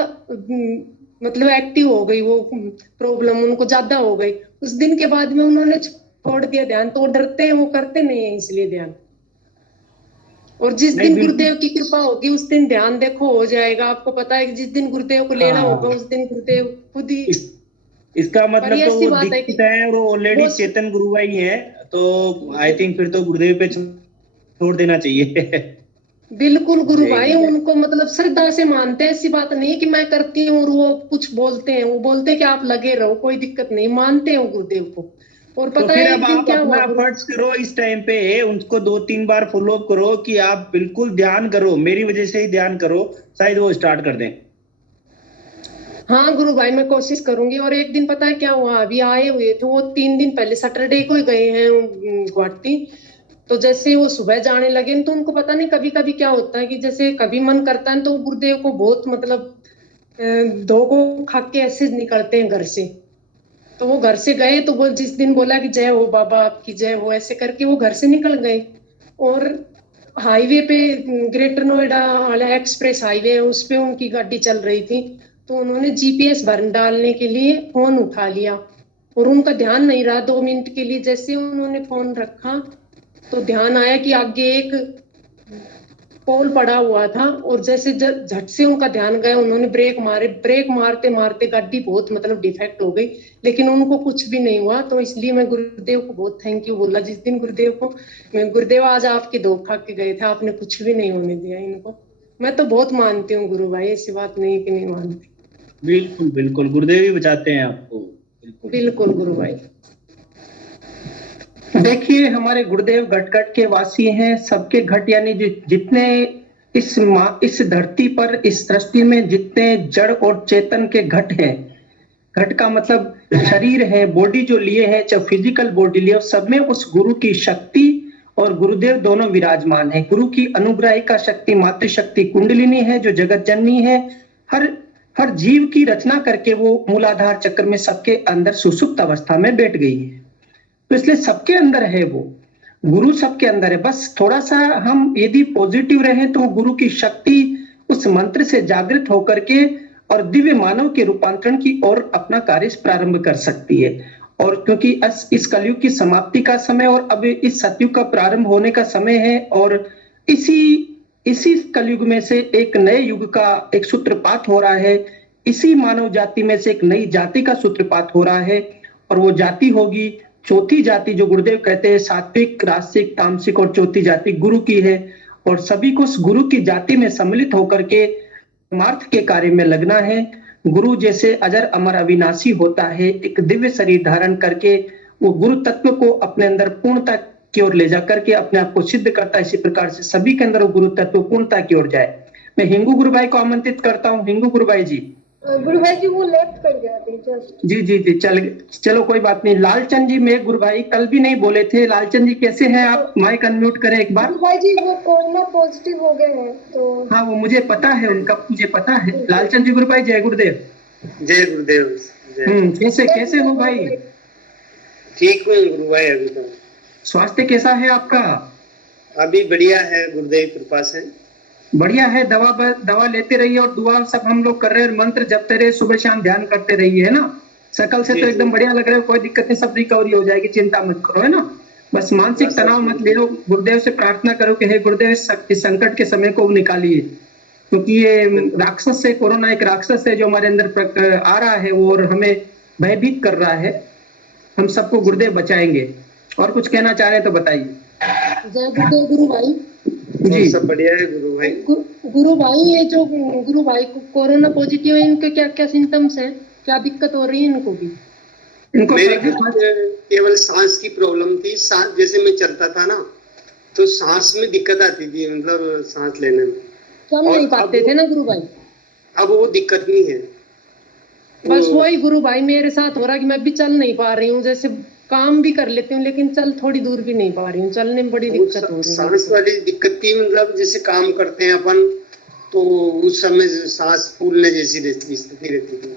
मतलब एक्टिव हो गई, वो प्रॉब्लम उनको ज्यादा हो गई। उस दिन के बाद में उन्होंने छोड़ दिया ध्यान, तो वो डरते हैं, वो करते नहीं है इसलिए ध्यान। और जिस दिन गुरुदेव की कृपा होगी उस दिन ध्यान देखो हो जाएगा। आपको पता है कि जिस दिन गुरुदेव को लेना होगा उस दिन गुरुदेव खुद ही। इसका मतलब तो वो दीक्षित है और वो ऑलरेडी चेतन गुरु भाई है, तो आई थिंक फिर तो गुरुदेव पे छोड़ देना चाहिए। बिल्कुल गुरु भाई, उनको मतलब श्रद्धा से मानते हैं, ऐसी बात नहीं कि मैं करती हूँ और वो कुछ बोलते हैं। वो बोलते हैं कि आप लगे रहो, कोई दिक्कत नहीं, मानते हैं गुरुदेव को। और पता है अब आप अपना एफर्ट्स करो इस टाइम पे, उनको 2-3 बार फॉलो अप करो कि आप बिल्कुल ध्यान करो, मेरी वजह से ही ध्यान करो, शायद वो स्टार्ट कर दें। हाँ गुरु भाई मैं कोशिश करूंगी। और एक दिन पता है क्या हुआ, अभी आए हुए थे वो 3 दिन पहले, सैटरडे को ही गए हैं गुवाहाटी। तो जैसे वो सुबह जाने लगे तो उनको पता नहीं कभी कभी क्या होता है कि जैसे कभी मन करता है तो गुरुदेव को बहुत मतलब धो को खा के ऐसे निकलते हैं घर से। तो वो घर से गए तो वो जिस दिन बोला कि जय हो बाबा आपकी जय हो, ऐसे करके वो घर से निकल गए। और हाईवे पे ग्रेटर नोएडा वाला एक्सप्रेस हाईवे है, उस पे उनकी गाड़ी चल रही थी। तो उन्होंने जीपीएस भर डालने के लिए फोन उठा लिया और उनका ध्यान नहीं रहा 2 मिनट के लिए। जैसे उन्होंने फोन रखा तो ध्यान आया कि आगे एक पोल पड़ा हुआ था और जैसे झट से उनका ध्यान गया, उन्होंने ब्रेक मारते मारते गाड़ी बहुत मतलब डिफेक्ट हो गई, लेकिन उनको कुछ भी नहीं हुआ। तो इसलिए मैं गुरुदेव को बहुत थैंक यू बोला जिस दिन गुरुदेव को, गुरुदेव आज आपकी धोखा खा के गए थे, आपने कुछ भी नहीं होने दिया इनको। मैं तो बहुत मानती हूँ गुरु भाई, ऐसी बात नहीं कि नहीं मानती। बिल्कुल बिल्कुल, गुरुदेव ही बचाते हैं आपको। बिल्कुल बिल्कुल गुरु भाई। देखिए हमारे गुरुदेव घट घट के वासी हैं, सबके घट यानी जितने इस धरती पर इस सृष्टि में जितने जड़ और चेतन के घट हैं, घट का मतलब शरीर है, बॉडी जो लिए है, चाहे फिजिकल बॉडी लिए, सब में उस गुरु की शक्ति और गुरुदेव दोनों विराजमान है। गुरु की अनुग्राहिका शक्ति मातृशक्ति कुंडलिनी है जो जगत जननी है, हर हर जीव की रचना करके वो मूलाधार चक्र में सबके अंदर सुसुप्त अवस्था में बैठ गई है। तो इसलिए सबके अंदर है वो गुरु, सबके अंदर है। बस थोड़ा सा हम यदि पॉजिटिव रहें तो गुरु की शक्ति उस मंत्र से जागृत होकर के और दिव्य मानव के रूपांतरण की ओर अपना कार्य प्रारंभ कर सकती है। और क्योंकि इस कलयुग की समाप्ति का समय और अब इस सतयुग का प्रारंभ होने का समय है, और इसी कलयुग में से एक नए युग का एक सूत्रपात हो रहा है, इसी मानव जाति में से एक नई जाति का सूत्रपात हो रहा है, और वो जाति होगी चौथी जाति, जो गुरुदेव कहते हैं सात्विक राजसिक तामसिक और चौथी जाति गुरु की है। और सभी को उस गुरु की जाति में सम्मिलित होकर के परमार्थ के कार्य में लगना है। गुरु जैसे अजर अमर अविनाशी होता है, एक दिव्य शरीर धारण करके वो गुरु तत्व को अपने अंदर पूर्णता की ओर ले जाकर के अपने आप को सिद्ध करता है। इसी प्रकार से सभी के अंदर वो गुरु तत्व पूर्णता की ओर जाए। मैं हिंगू गुरु भाई को आमंत्रित करता हूँ। हिंगू गुरु भाई जी। गुरु भाई जी वो लेफ्ट कर गया अभी जस्ट। जी जी जी, चलो कोई बात नहीं। लालचंद जी, मेघ गुरु भाई कल भी नहीं बोले थे। लालचंद जी कैसे हैं आप? माइक अनम्यूट करें एक बार। गुरु भाई जी वो कोरोना पॉजिटिव हो गए हैं तो। हाँ वो मुझे पता है, उनका मुझे पता है। लालचंद जी गुरु भाई जय गुरुदेव। जय गुरुदेव। कैसे हो भाई? ठीक हूँ गुरु भाई, अभी तो। स्वास्थ्य कैसा है आपका? अभी बढ़िया है, गुरुदेव कृपा से बढ़िया है। दवा लेते रहिए और दुआ सब हम लोग कर रहे हैं, मंत्र जपते रहे, सुबह शाम ध्यान करते रहिए, है ना। सकल से तो एकदम बढ़िया लग रहा है, कोई दिक्कत नहीं, सब रिकवरी हो जाएगी, चिंता मत करो, है ना। बस मानसिक तनाव मत ले लो, गुरुदेव से प्रार्थना करो कि हे गुरुदेव इस संकट के समय को निकालिए, क्योंकि ये राक्षस है, कोरोना एक राक्षस है जो हमारे अंदर आ रहा है और हमें भयभीत कर रहा है। हम सबको गुरुदेव बचाएंगे। और कुछ कहना चाह रहे हैं तो बताइए। जय गुरुदेव गुरु भाई जी। सब बढ़िया है गुरु भाई। गुरु भाई, ये जो गुरु भाई को कोरोना पॉजिटिव है, इनके क्या क्या सिम्टम्स हैं, क्या दिक्कत हो रही है इनको भी? इनको मेरे केवल सांस की प्रॉब्लम थी। सांस जैसे मैं चलता था ना तो सांस में दिक्कत आती थी, मतलब सांस लेने में चल नहीं पाते थे ना गुरु भाई। अब वो दिक्कत नहीं है। बस वही गुरु भाई मेरे साथ हो रहा है कि मैं भी चल नहीं पा रही हूँ, जैसे काम भी कर लेती हूँ लेकिन चल थोड़ी दूर भी नहीं पा रही हूँ, चलने में बड़ी दिक्कत हो रही है। सांस वाली दिक्कत थी, मतलब जैसे काम करते हैं अपन तो उस समय सांस फूलने जैसी स्थिति रहती थी।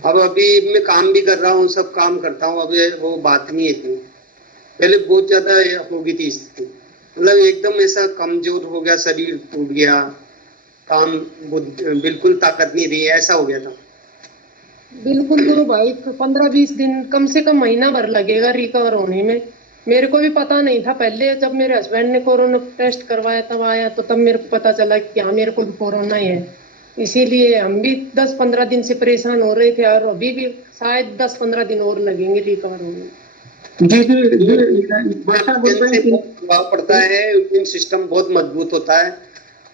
अब अभी मैं काम भी कर रहा हूँ, सब काम करता हूँ, अभी वो बात नहीं है इतनी। पहले बहुत ज्यादा हो गई थी स्थिति, मतलब एकदम ऐसा कमजोर हो गया, शरीर टूट गया, काम बिल्कुल ताकत नहीं रही, ऐसा हो गया था। बिल्कुल गुरु भाई, 15-20 दिन कम से कम महीना भर लगेगा रिकवर होने में। मेरे को भी पता नहीं था पहले, जब मेरे हस्बैंड ने कोरोना टेस्ट करवाया तब आया, तो तब मेरे को पता चला कि हाँ मेरे को भी कोरोना ही है। इसीलिए हम भी 10-15 दिन से परेशान हो रहे थे और अभी भी शायद 10-15 दिन और लगेंगे रिकवर होने में। प्रभाव पड़ता है, इम्यून सिस्टम बहुत मजबूत होता है।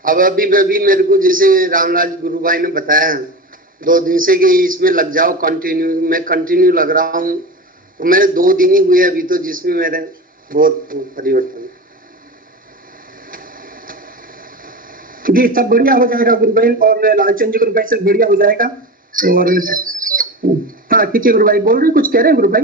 अब अभी मेरे को जैसे रामलाल गुरु भाई ने बताया 2 दिन से कि इसमें लग जाओ कंटिन्यू, मैं कंटिन्यू लग रहा हूँ, तो मेरे 2 दिन ही हुए अभी तो, जिसमें मेरे बहुत परिवर्तन है। जी सब बढ़िया हो जाएगा गुरु भाई, और लालचंद जी गुरु भाई सब बढ़िया हो जाएगा। और हाँ किसी गुरु भाई बोल रहे, कुछ कह रहे हैं गुरु भाई?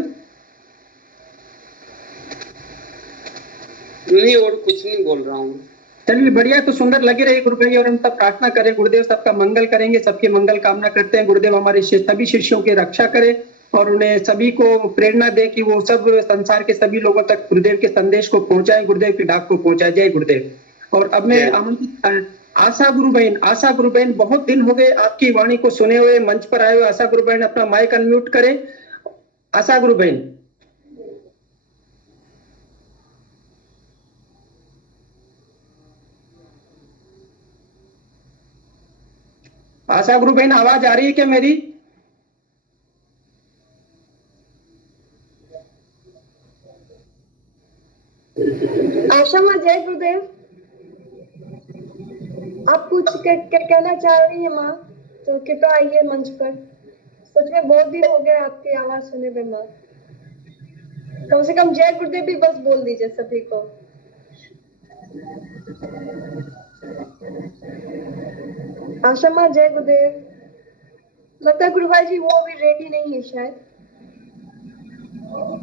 नहीं, और कुछ नहीं बोल रहा हूँ। चलिए बढ़िया, तो सुंदर लगे रहे गुरु भाई, और हम सब प्रार्थना करें गुरुदेव सबका मंगल करेंगे, सबके मंगल कामना करते हैं। गुरुदेव हमारे सभी शिष्यों की रक्षा करे और उन्हें सभी को प्रेरणा दे कि वो सब संसार के सभी लोगों तक गुरुदेव के संदेश को पहुंचाएं, गुरुदेव की डाक को पहुंचाए। जय गुरुदेव। और अब मैं आमंत्रित आशा गुरु बहन, बहुत दिन हो गए आपकी वाणी को सुने हुए, मंच पर आए हुए। आशा गुरु बहन अपना माइक अनम्यूट करें। आशा गुरु बहन। आशा गुरु बहन, आवाज आ रही है क्या मेरी? आशा माँ, जय गुरुदेव। आप कुछ कहना चाह रही हैं माँ, तो कृपया आइए मंच पर। सच में बहुत दिन हो गया आपकी आवाज सुने हुए माँ। कम से कम जय गुरुदेव भी बस बोल दीजिए सभी को। आशा माँ, जय गुरुदेव। लगता है गुरु भाई जी वो अभी रेडी नहीं है शायद।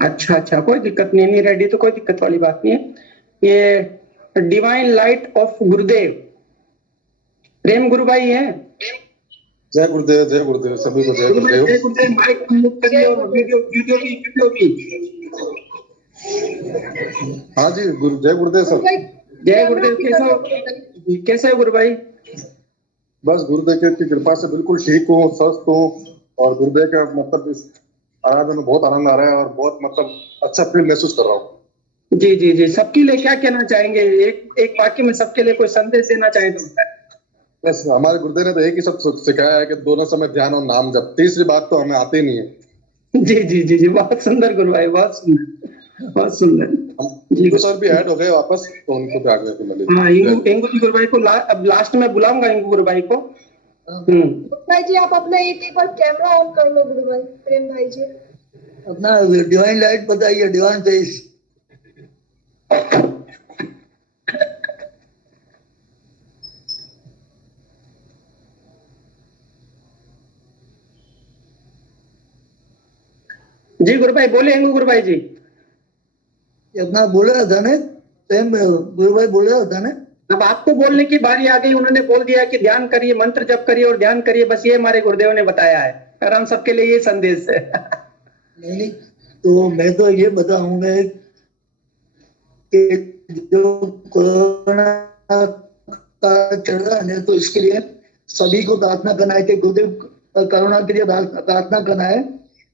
अच्छा अच्छा, कोई दिक्कत नहीं, नहीं रेडी तो कोई दिक्कत वाली बात नहीं है। ये डिवाइन लाइट ऑफ गुरुदेव प्रेम गुरु भाई है। जय गुरुदेव सभी को जय गुरु भाई गुरुदेव। जय गुरुदेव, माइक म्यूट करिए और वीडियो भी। हाँ जी, जय गुरुदेव गुरु सर। भाई जय कैमरा गुरुदेव, भी कैसे कर हो? लो गुरु भाई। कैसे हो गुरु भाई? बस गुरुदेव की कृपा से बिल्कुल ठीक हूँ, स्वस्थ हूँ, और गुरुदेव का मतलब इस आराधना में बहुत आनंद आ रहा है और बहुत मतलब अच्छा फील महसूस कर रहा हूँ। जी जी जी, सबके लिए क्या कहना चाहेंगे? एक वाक्य में सबके लिए कोई संदेश देना चाहे तो? बस हमारे गुरुदेव ने तो एक ही सब सिखाया है कि दोनों समय ध्यान और नाम जप। तीसरी बात तो हमें आती नहीं है। जी जी जी जी, बहुत सुंदर गुरु भाई, बहुत सुंदर, बहुत सुंदर। जी सर भी ऐड हो गए वापस, तो उनको भी आगे मिले। हाँ, इंगू जी गुरु भाई को अब लास्ट में बुलाऊंगा, इंगू गुरु भाई को। गुरु भाई जी आप अपना एक बार कैमरा ऑन कर लो गुरु भाई, प्रेम भाई जी। अपना डिवाइन लाइट बताइए, डिवाइन फेस। जी गुरु भाई बोले, इंगू गुरु भाई जी। अपना बोल रहा था ना, प्रेम गुरु भाई बोल रहा था ना। अब आपको बोलने की बारी आ गई, उन्होंने बोल दिया कि ध्यान करिए, मंत्र जप करिए और ध्यान करिए, बस ये हमारे गुरुदेव ने बताया है, और हम सबके लिए ये संदेश है। नहीं, तो मैं तो ये बताऊंगा कि जो कोरोना का चल रहा है, तो इसके लिए सभी को प्रार्थना करना है कि गुरुदेव करुणा के लिए प्रार्थना करना है।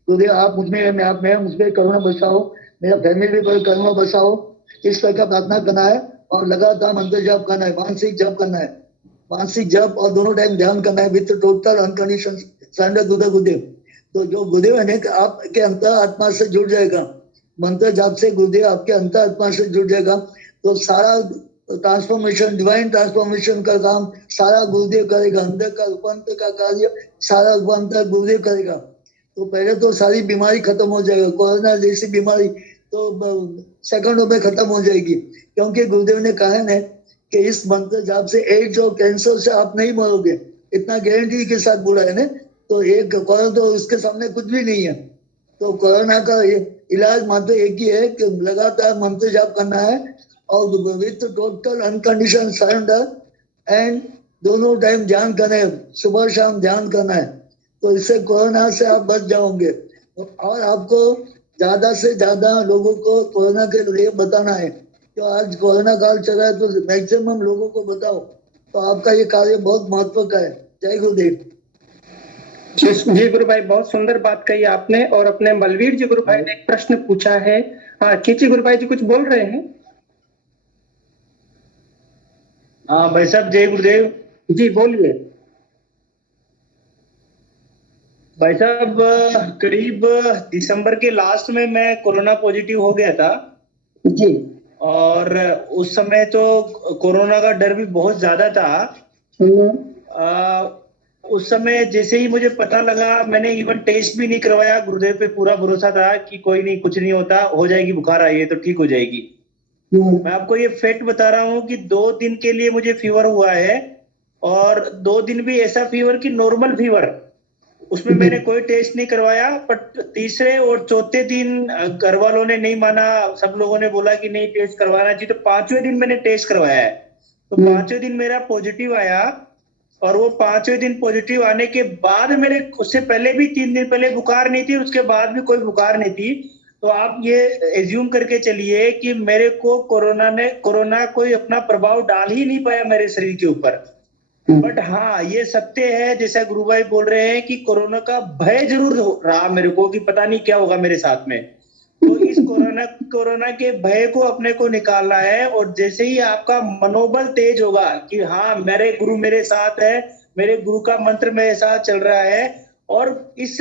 गुरुदेव आप मुझमें, मैं आप में, मुझमें करुणा बरसाओ, मेरा फैमिली पर करुणा बरसाओ, इस तरह का प्रार्थना करना है। और लगातार मंत्र जप करना है, मानसिक जप करना है, मानसिक जप और दोनों टाइम ध्यान करना है with total unconditional surrender to the Gurudev. तो जो गुरुदेव है आपके अंतर आत्मा से जुड़ जाएगा, मंत्र जाप से गुरुदेव आपके अंतर आत्मा से जुड़ जाएगा, तो सारा ट्रांसफॉर्मेशन, डिवाइन ट्रांसफॉर्मेशन का काम सारा गुरुदेव करेगा। अंदर का रूपांतर का कार्य सारा रूपांतर गुरुदेव करेगा। तो पहले तो सारी बीमारी खत्म हो जाएगा, कोरोना जैसी बीमारी तो सेकंडों में खत्म हो जाएगी, क्योंकि गुरुदेव ने कहा है कि इस मंत्र जाप से एड्स और कैंसर से आप नहीं मरोगे, इतना गारंटी के साथ बोला है ना। तो एक कोरोना तो उसके सामने कुछ भी नहीं है। तो कोरोना का इलाज मात्र एक ही है कि लगातार मंत्र जाप करना है और with total unconditional surrender, and दोनों टाइम ध्यान करना है, सुबह शाम ध्यान करना है। तो इससे कोरोना से आप बच जाओगे। और आपको ज्यादा से ज्यादा लोगों को कोरोना के लिए बताना है। तो आज कोरोना काल चल रहा है, तो मैक्सिमम लोगों को बताओ। तो आपका ये कार्य बहुत महत्व का है। जय गुरुदेव। जी गुरु भाई, बहुत सुंदर बात कही आपने। और अपने बलवीर जी गुरु भाई ने एक प्रश्न पूछा है। हाँ, खींची गुरु भाई जी कुछ बोल रहे हैं? हाँ भाई साहब, जय गुरुदेव। जी बोलिए भाई साहब, करीब दिसंबर के लास्ट में मैं कोरोना पॉजिटिव हो गया था जी। और उस समय तो कोरोना का डर भी बहुत ज्यादा था। उस समय जैसे ही मुझे पता लगा, मैंने इवन टेस्ट भी नहीं करवाया। गुरुदेव पे पूरा भरोसा था कि कोई नहीं, कुछ नहीं होता, हो जाएगी, बुखार आई है तो ठीक हो जाएगी। मैं आपको ये फैक्ट बता रहा हूँ कि 2 दिन के लिए मुझे फीवर हुआ है, और 2 दिन भी ऐसा फीवर कि नॉर्मल फीवर, उसमें मैंने कोई टेस्ट नहीं करवाया। बट तीसरे और चौथे दिन घर वालों ने नहीं माना, सब लोगों ने बोला कि नहीं टेस्ट करवाना चाहिए। तो 5वें दिन मैंने टेस्ट करवाया है, तो 5वें दिन मेरा पॉजिटिव आया। और वो 5वें दिन पॉजिटिव आने के बाद मेरे, उससे पहले भी 3 दिन पहले बुखार नहीं थी, उसके बाद भी कोई बुखार नहीं थी। तो आप ये एज्यूम करके चलिए कि मेरे को कोरोना कोई अपना प्रभाव डाल ही नहीं पाया मेरे शरीर के ऊपर। बट हाँ, ये सत्य है जैसा गुरु भाई बोल रहे हैं कि कोरोना का भय जरूर रहा मेरे को, कि पता नहीं क्या होगा मेरे साथ में। तो इस कोरोना के भय को अपने को निकालना है। और जैसे ही आपका मनोबल तेज होगा कि हाँ मेरे गुरु मेरे साथ है, मेरे गुरु का मंत्र मेरे साथ चल रहा है। और इस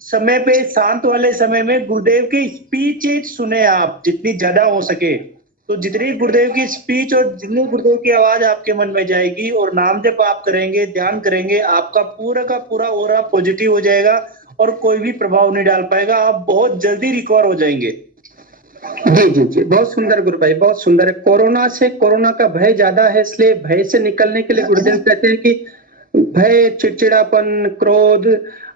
समय पे शांत वाले समय में गुरुदेव की स्पीचेज सुने आप जितनी ज्यादा हो सके। तो जितनी गुरुदेव की स्पीच और जितनी गुरुदेव की आवाज आपके मन में जाएगी और नाम जप आप करेंगे, ध्यान करेंगे, आपका पूरा का पूरा ऑरा पॉजिटिव हो जाएगा और कोई भी प्रभाव नहीं डाल पाएगा। आप बहुत जल्दी रिकवर हो जाएंगे। जी जी जी, बहुत सुंदर गुरु भाई, बहुत सुंदर है। कोरोना का भय ज्यादा है, इसलिए भय से निकलने के लिए गुरुदेव कहते हैं कि भय, चिड़चिड़ापन, क्रोध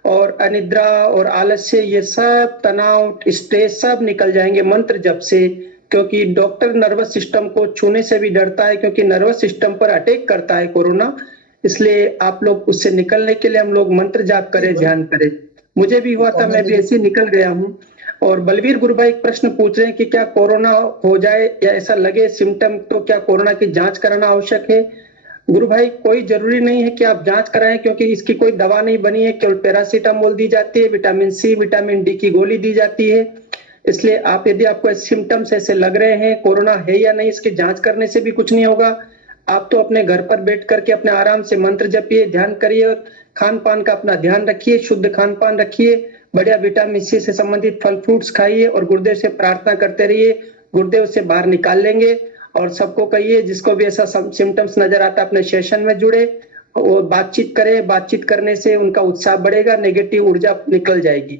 और अनिद्रा और आलस्य, ये सब तनाव, स्ट्रेस सब निकल जाएंगे मंत्र जप से। क्योंकि डॉक्टर नर्वस सिस्टम को छूने से भी डरता है, क्योंकि नर्वस सिस्टम पर अटैक करता है कोरोना। इसलिए आप लोग उससे निकलने के लिए हम लोग मंत्र जाप करें, ध्यान करें। मुझे भी हुआ था, मैं भी ऐसे निकल गया हूँ। और बलवीर गुरु भाई एक प्रश्न पूछ रहे हैं कि क्या कोरोना हो जाए या ऐसा लगे सिम्टम तो क्या कोरोना की जांच कराना आवश्यक है? गुरु भाई, कोई जरूरी नहीं है कि आप जांच कराएं, क्योंकि इसकी कोई दवा नहीं बनी है। केवल पैरासीटामोल दी जाती है, विटामिन सी, विटामिन डी की गोली दी जाती है। इसलिए आप यदि आपको सिम्टम्स ऐसे लग रहे हैं, कोरोना है या नहीं, इसकी जांच करने से भी कुछ नहीं होगा। आप तो अपने घर पर बैठ करके अपने आराम से मंत्र जपिए, ध्यान करिए और खान पान का अपना ध्यान रखिए, शुद्ध खान पान रखिए, बढ़िया विटामिन सी से संबंधित फल फ्रूट्स खाइए और गुरुदेव से प्रार्थना करते रहिए। गुरुदेव से बाहर निकाल लेंगे। और सबको कहिए, जिसको भी ऐसा सिम्टम्स नजर आता है अपने सेशन में जुड़े, वो बातचीत करे। बातचीत करने से उनका उत्साह बढ़ेगा, नेगेटिव ऊर्जा निकल जाएगी।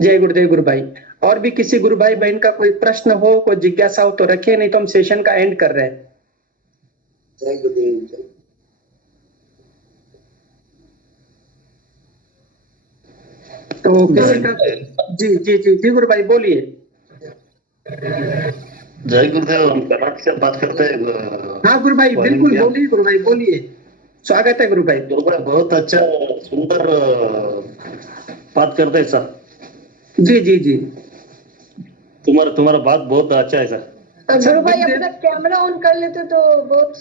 जय गुरुदेव गुरु भाई। और भी किसी गुरु भाई बहन का कोई प्रश्न हो, कोई जिज्ञासा हो तो रखे, नहीं तो हम सेशन का एंड कर रहे हैं। जय गुरुदेव। तो किसी का जी जी जी जी गुरु भाई बोलिए। जय गुरुदेव, हम कर्नाटक से बात करते हैं। हाँ गुरु भाई, बिल्कुल बोलिए गुरु भाई, बोलिए, स्वागत है गुरु भाई। गुरु भाई बहुत अच्छा सुंदर बात करते हैं सर। जी जी जी, तुम्हारा बात बहुत अच्छा है सर। गुरु भाई अपना कैमरा ऑन कर लेते तो बहुत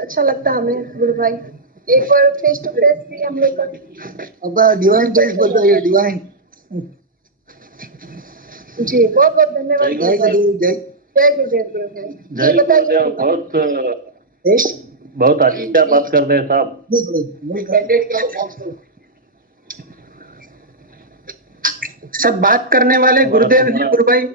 अच्छा लगता हमें गुरु भाई। एक बार फेस टू फेस भी हम लोग का अपना डिवाइन फेस बताइए, डिवाइन। जी बहुत बहुत धन्यवाद। जय गुरुदेव। जय गुरुदेव गुरु भाई। जय गुरुदेव, बहुत अच्छा बात करते हैं साहब। सब बात करने वाले गुरुदेव हैं गुरु भाई।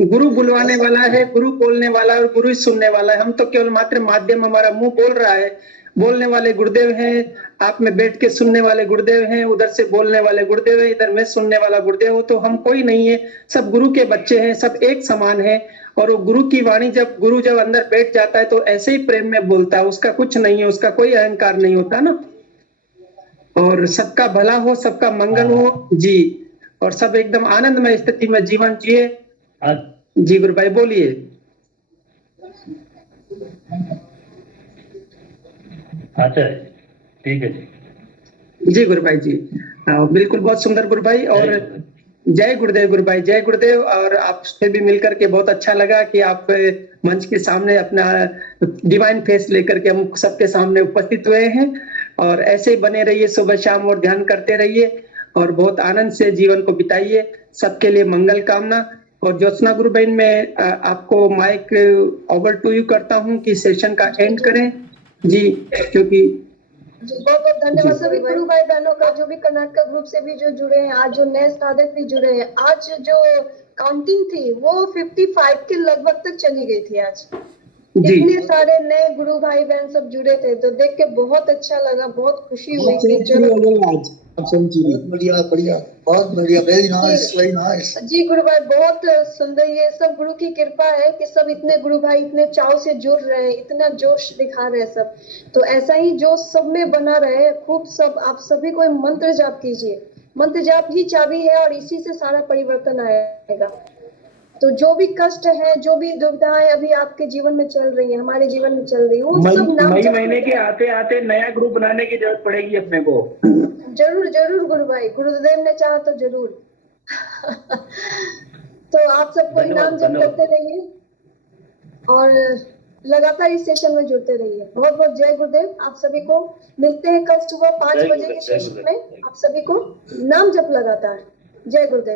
गुरु बुलवाने वाला है, गुरु बोलने वाला है और गुरु ही सुनने वाला है। हम तो केवल मात्र माध्यम, हमारा मुंह बोल रहा है। बोलने वाले गुरुदेव हैं, आप में बैठ के सुनने वाले गुरुदेव हैं, उधर से बोलने वाले गुरुदेव हैं, इधर में सुनने वाला गुरुदेव हो। तो हम कोई नहीं है, सब गुरु के बच्चे हैं, सब एक समान है। और वो गुरु की वाणी गुरु जब अंदर बैठ जाता है तो ऐसे ही प्रेम में बोलता है, उसका कुछ नहीं है, उसका कोई अहंकार नहीं होता ना। और सबका भला हो, सबका मंगल हो जी, और सब एकदम आनंदमय स्थिति में जीवन जिए। जी गुरु भाई बोलिए। अच्छा, ठीक है जी गुरु भाई जी, बिल्कुल बहुत सुंदर गुरु भाई। और जय गुरुदेव गुरु भाई, जय गुरुदेव। और आपसे भी मिलकर के बहुत अच्छा लगा कि आप मंच के सामने अपना डिवाइन फेस लेकर के हम सबके सामने उपस्थित हुए हैं। और ऐसे ही बने रहिए सुबह शाम और ध्यान करते रहिए और बहुत आनंद से जीवन को बिताइए। सबके लिए मंगल कामना। और ज्योत्सना गुरु बहन, मैं आपको माइक ओवर टू यू करता हूँ कि सेशन का एंड करें जी, क्योंकि बहुत बहुत धन्यवाद सभी गुरु भाई बहनों का, जो भी कर्नाटक ग्रुप से भी जो जुड़े हैं, आज जो नए साधक भी जुड़े हैं। आज जो काउंटिंग थी वो 55 के लगभग तक चली गई थी। आज इतने सारे नए गुरु भाई बहन सब जुड़े थे, तो देख के बहुत अच्छा लगा, बहुत खुशी हुई कि बढ़िया बढ़िया, बहुत बढ़िया, वेरी नाइस, वेरी नाइस। जी गुरु भाई बहुत सुंदर। ये सब गुरु की कृपा है कि सब इतने गुरु भाई इतने चाव से जुड़ रहे हैं, इतना जोश दिखा रहे हैं सब। तो ऐसा ही जोश सब में बना रहे खूब। सब आप सभी को मंत्र जाप कीजिए, मंत्र जाप ही चाबी है और इसी से सारा परिवर्तन आएगा। तो जो भी कष्ट है, जो भी दुविधाएं अभी आपके जीवन में चल रही है, हमारे जीवन में चल रही है, वो सब नाम मई महीने के आते आते नया ग्रुप बनाने की जरूरत पड़ेगी अपने को। जरूर जरूर गुरु भाई, गुरुदेव ने चाहा तो जरूर। तो आप सबको इनाम जब करते रहिए और लगातार इस सेशन में जुड़ते रहिए। बहुत बहुत जय गुरुदेव। आप सभी को मिलते हैं कल सुबह 5 बजे के सेशन में। आप सभी को नाम जप लगातार। जय गुरुदेव।